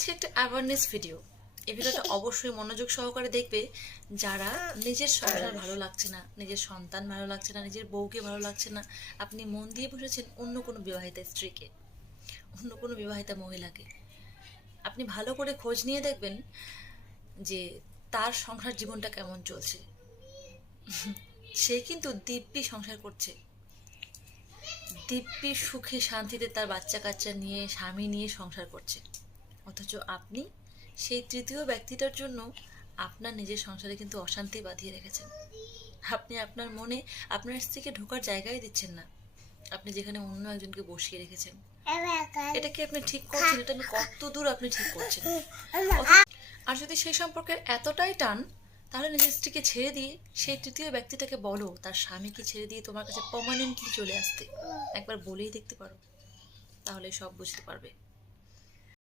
আজকে একটা awareness video. এই ভিডিওটা অবশ্যই মনোযোগ সহকারে দেখবে যারা নিজের সংসার ভালো লাগছে না, নিজের সন্তান ভালো লাগছে না, নিজের বউকে ভালো লাগছে না, আপনি মন দিয়ে বসেছেন অন্য কোনো বিবাহিতা স্ত্রীকে, অন্য কোনো বিবাহিতা মহিলাকে। আপনি ভালো করে খোঁজ নিয়ে দেখবেন যে তার সংসার জীবনটা কেমন চলছে। সে কিন্তু দিব্যি সংসার করছে, দিব্যি সুখে শান্তিতে তার বাচ্চা কাচ্চা নিয়ে স্বামী নিয়ে সংসার করছে, অথচ আপনি সেই তৃতীয় ব্যক্তিটার জন্য আপনার নিজের সংসারে কিন্তু অশান্তি বাঁধিয়ে রেখেছেন। আপনি আপনার মনে আপনার স্ত্রীকে ঢোকার জায়গায় দিচ্ছেন না, আপনি যেখানে অন্য একজনকে বসিয়ে রেখেছেন। এটা কি আপনি ঠিক করছেন? এটা আমি কত দূর আপনি ঠিক করছেন? আর যদি সেই সম্পর্কের এতটাই টান, তাহলে নিজের স্ত্রীকে ছেড়ে দিয়ে সেই তৃতীয় ব্যক্তিটাকে বলো তার স্বামীকে ছেড়ে দিয়ে তোমার কাছে পার্মানেন্টলি চলে আসতে। একবার বলেই দেখতে পারো, তাহলে সব বুঝতে পারবে।